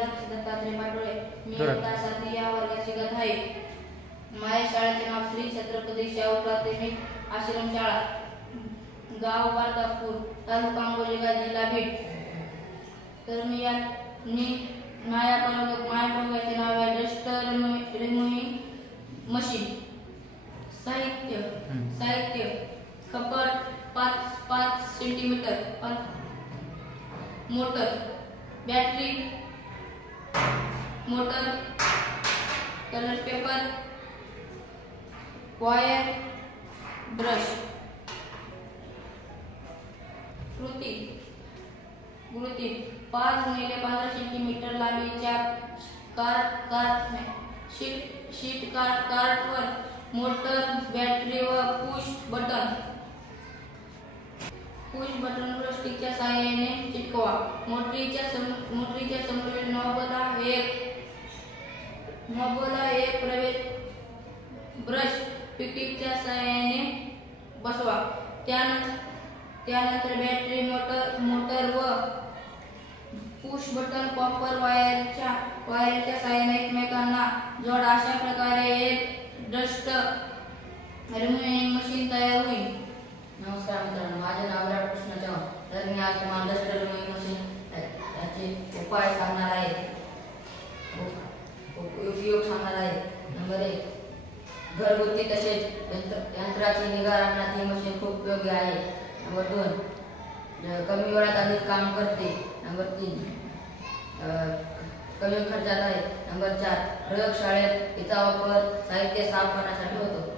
मीनाक्षी दत्तात्रय पाटोळे मी इयत्ता 7वी या वर्गात शिकत आहे। माझ्या शाळेचे नाव श्री छत्रपती शाहू प्राथमिक आश्रमशाळा, गाव बारदापूर, तालुका अंबोलीगा, जिल्हा बीड। तर माझ्या प्रयोगाचे नाव आहे डस्ट रिमूव्हिंग मशीन। साहित्य कपट 5 centimetre, motor, battery, motor, colour paper, wire, brush. कृती 5 गुणिले 15 सेंटीमीटर लांबीच्या शीट कार्डवर मोटर, बॅटरी व पुश बटन प्लास्टिकच्या सहाय्याने चिटकवा। मोटरीच्या समोरील नॉबला एक प्रवेश ब्रश पिकिटच्या सहाय्याने बसवा। त्यानंतर बॅटरी, मोटर व पुश बटन कॉपर वायरच्या सहाय्याने एकमेकांना जोडा। अशा प्रकारे एक डस्ट रिमूव्हिंग मशीन तयार होईल। नमस्कार मित्रांनो, माझे नाव विराट कृष्ण चव्हाण। तर मी आज तुम्हाला डस्ट रिमूव्हिंग मशीन याचे उपाय सांगणार आहे, उपयोग सांगणार आहे। नंबर 1, घरगुती तसेच यंत्राची निगा राखण्यात ही मशीन खूप योग्य आहे। नंबर 2, कमी वेळात अधिक काम करते। नंबर 3, कमी खर्चात आहे। नंबर 4, प्रयोगशाळेत हिचा वापर साहित्य साफ करण्यासाठी होतो।